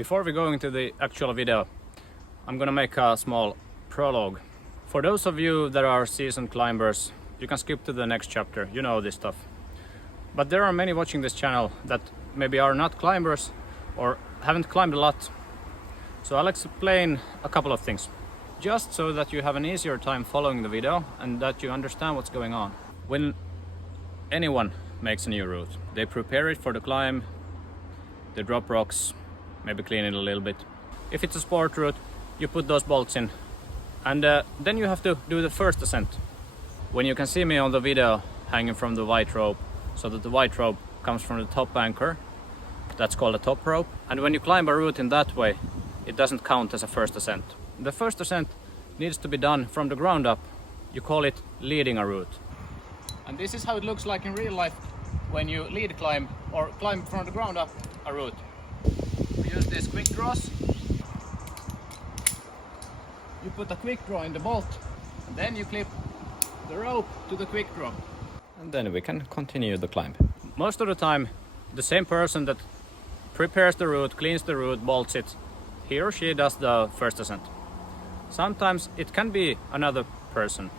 Before we go into the actual video, I'm gonna make a small prologue. For those of you that are seasoned climbers, you can skip to the next chapter, you know this stuff. But there are many watching this channel that maybe are not climbers or haven't climbed a lot. So I'll explain a couple of things, just so that you have an easier time following the video and that you understand what's going on. When anyone makes a new route, they prepare it for the climb, they drop rocks, maybe clean it a little bit. If it's a sport route, you put those bolts in, and then you have to do the first ascent. When you can see me on the video hanging from the white rope, so that the white rope comes from the top anchor, that's called a top rope. And when you climb a route in that way, it doesn't count as a first ascent. The first ascent needs to be done from the ground up. You call it leading a route. And this is how it looks like in real life when you lead climb or climb from the ground up a route. We use these quick draws. You put a quick draw in the bolt, and then you clip the rope to the quick draw. And then we can continue the climb. Most of the time, the same person that prepares the route, cleans the route, bolts it, he or she does the first ascent. Sometimes it can be another person.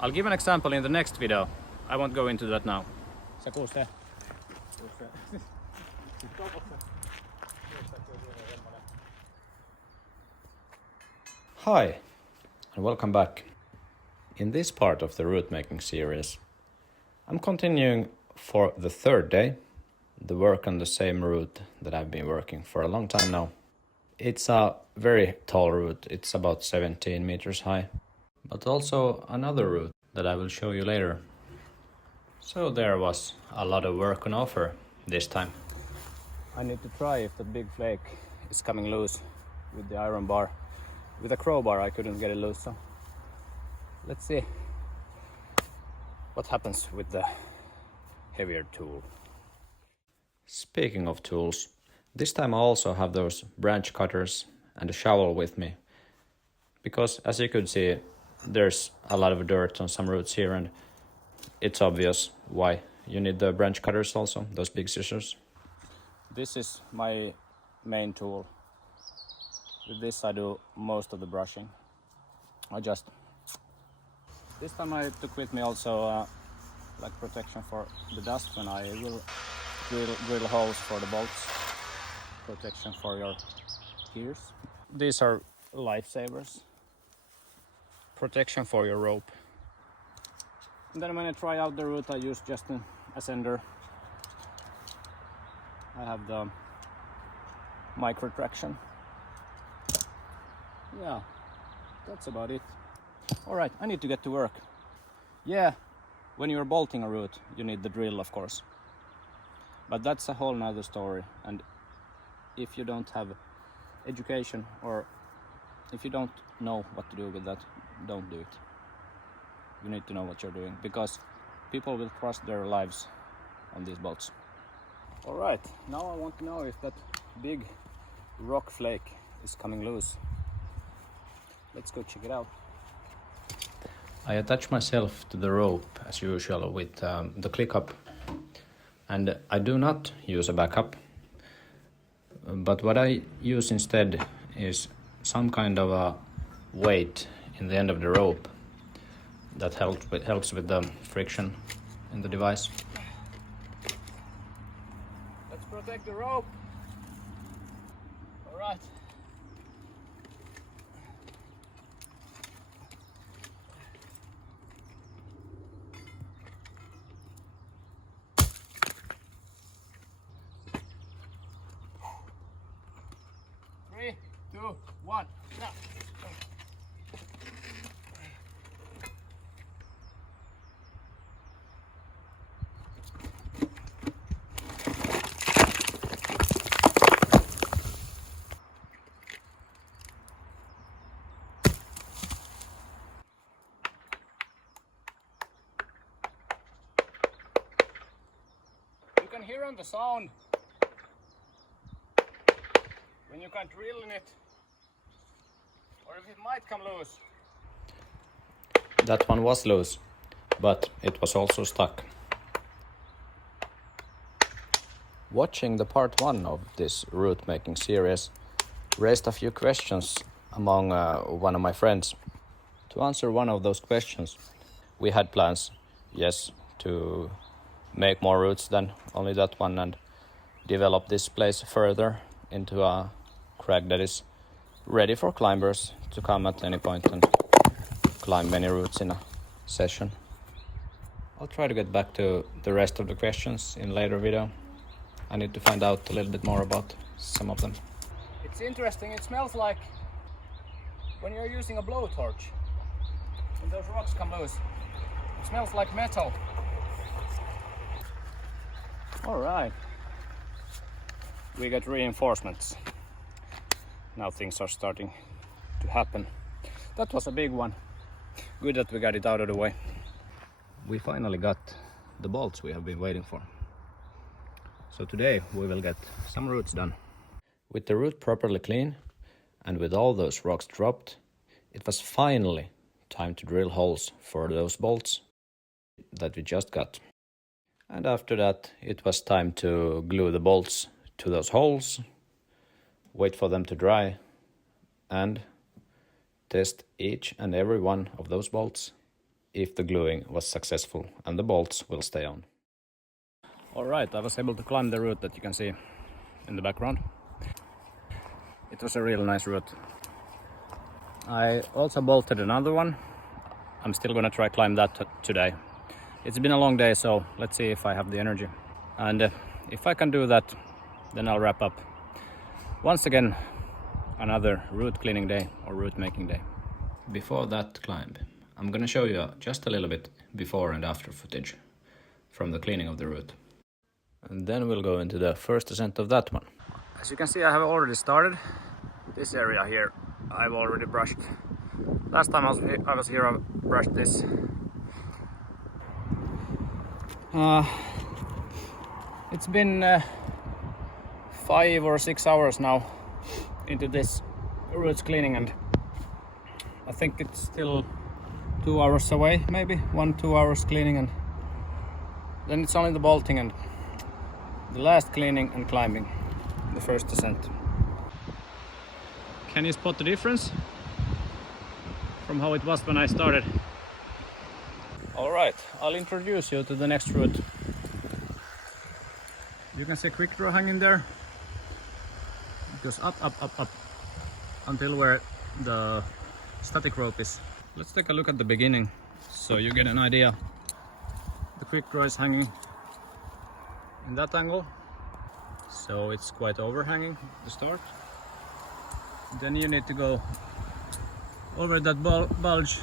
I'll give an example in the next video. I won't go into that now. Hi, and welcome back. In this part of the route making series, I'm continuing for the third day the work on the same route that I've been working for a long time now. It's a very tall route, it's about 17 meters high, but also another route that I will show you later. So there was a lot of work on offer this time. I need to try if the big flake is coming loose with the iron bar. With a crowbar I couldn't get it loose, so let's see what happens with the heavier tool. Speaking of tools, this time I also have those branch cutters and a shovel with me, because as you could see, there's a lot of dirt on some routes here, and it's obvious why you need the branch cutters also, those big scissors. This is my main tool. With this I do most of the brushing. This time I took with me also like protection for the dust when I will drill holes for the bolts. Protection for your gears. These are lifesavers. Protection for your rope. And then when I try out the route I use just an ascender. I have the micro traction. Yeah, that's about it. Alright, I need to get to work. Yeah, when you're bolting a route, you need the drill, of course. But that's a whole nother story. And if you don't have education, or if you don't know what to do with that, don't do it. You need to know what you're doing, because people will trust their lives on these bolts. Alright, now I want to know if that big rock flake is coming loose. Let's go check it out. I attach myself to the rope as usual with the click up, and I do not use a backup, but what I use instead is some kind of a weight in the end of the rope that helps with the friction in the device. Let's protect the rope. All right. Three, two, one, now. You can hear on the sound when you can't drill in it, or if it might come loose. That one was loose, but it was also stuck. Watching the part 1 of this route making series raised a few questions among one of my friends. To answer one of those questions, we had plans, yes, to make more routes than only that one and develop this place further into a crag that is ready for climbers to come at any point and climb many routes in a session. I'll try to get back to the rest of the questions in a later video. I need to find out a little bit more about some of them. It's interesting, it smells like when you're using a blowtorch and those rocks come loose. It smells like metal. Alright. We got reinforcements. Now things are starting to happen. That was a big one. Good that we got it out of the way. We finally got the bolts we have been waiting for. So today we will get some routes done. With the route properly clean and with all those rocks dropped, it was finally time to drill holes for those bolts that we just got. And after that it was time to glue the bolts to those holes, wait for them to dry, and test each and every one of those bolts if the gluing was successful and the bolts will stay on. Alright, I was able to climb the route that you can see in the background. It was a real nice route. I also bolted another one. I'm still gonna try climb that today. It's been a long day, so let's see if I have the energy. And if I can do that, then I'll wrap up. Once again, another route cleaning day or route making day. Before that climb, I'm gonna show you just a little bit before and after footage from the cleaning of the route. And then we'll go into the first ascent of that one. As you can see, I have already started. This area here, I've already brushed. Last time I was here, I brushed this. It's been 5 or 6 hours now into this route cleaning, and I think it's still 2 hours away, maybe 1-2 hours cleaning, and then it's only the bolting and the last cleaning and climbing the first ascent. Can you spot the difference from how it was when I started? Alright, I'll introduce you to the next route. You can see a quick draw hanging there. It goes up, up, up, up until where the static rope is. Let's take a look at the beginning so you get an idea. The quick draw is hanging in that angle, so it's quite overhanging at the start. Then you need to go over that bulge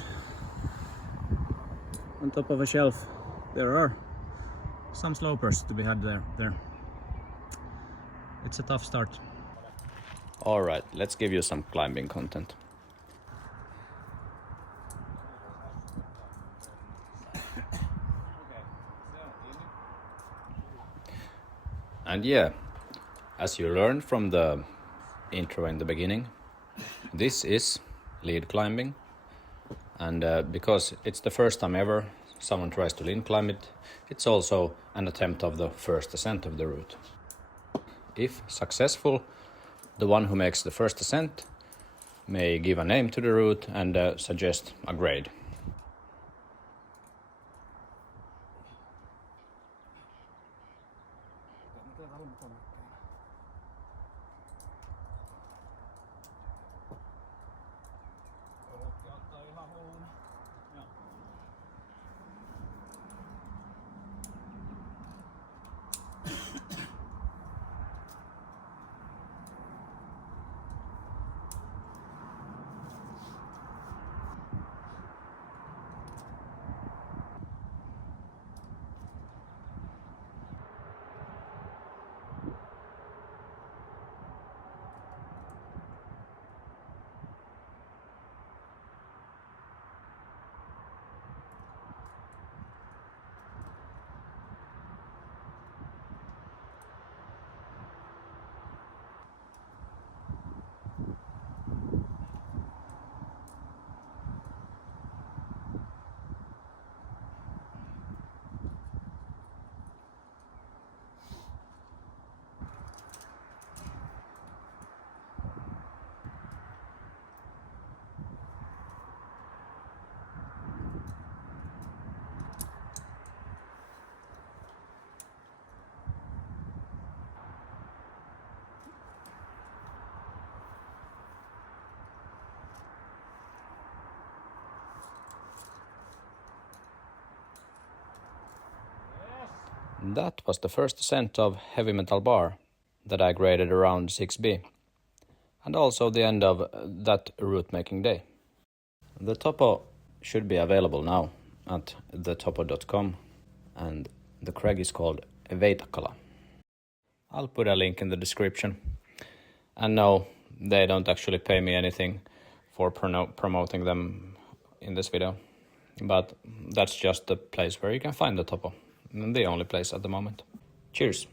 on top of a shelf. There are some slopers to be had there. It's a tough start. Alright, let's give you some climbing content. And yeah, as you learned from the intro in the beginning, this is lead climbing, and because it's the first time ever someone tries to lead climb it, it's also an attempt of the first ascent of the route. If successful, the one who makes the first ascent may give a name to the route and suggest a grade. That was the first ascent of Heavy Metal Bar that I graded around 6B, and also the end of that route-making day. The topo should be available now at thetopo.com, and the crag is called Veitakala. I'll put a link in the description. And no, they don't actually pay me anything for promoting them in this video, but that's just the place where you can find the topo, and the only place at the moment. Cheers!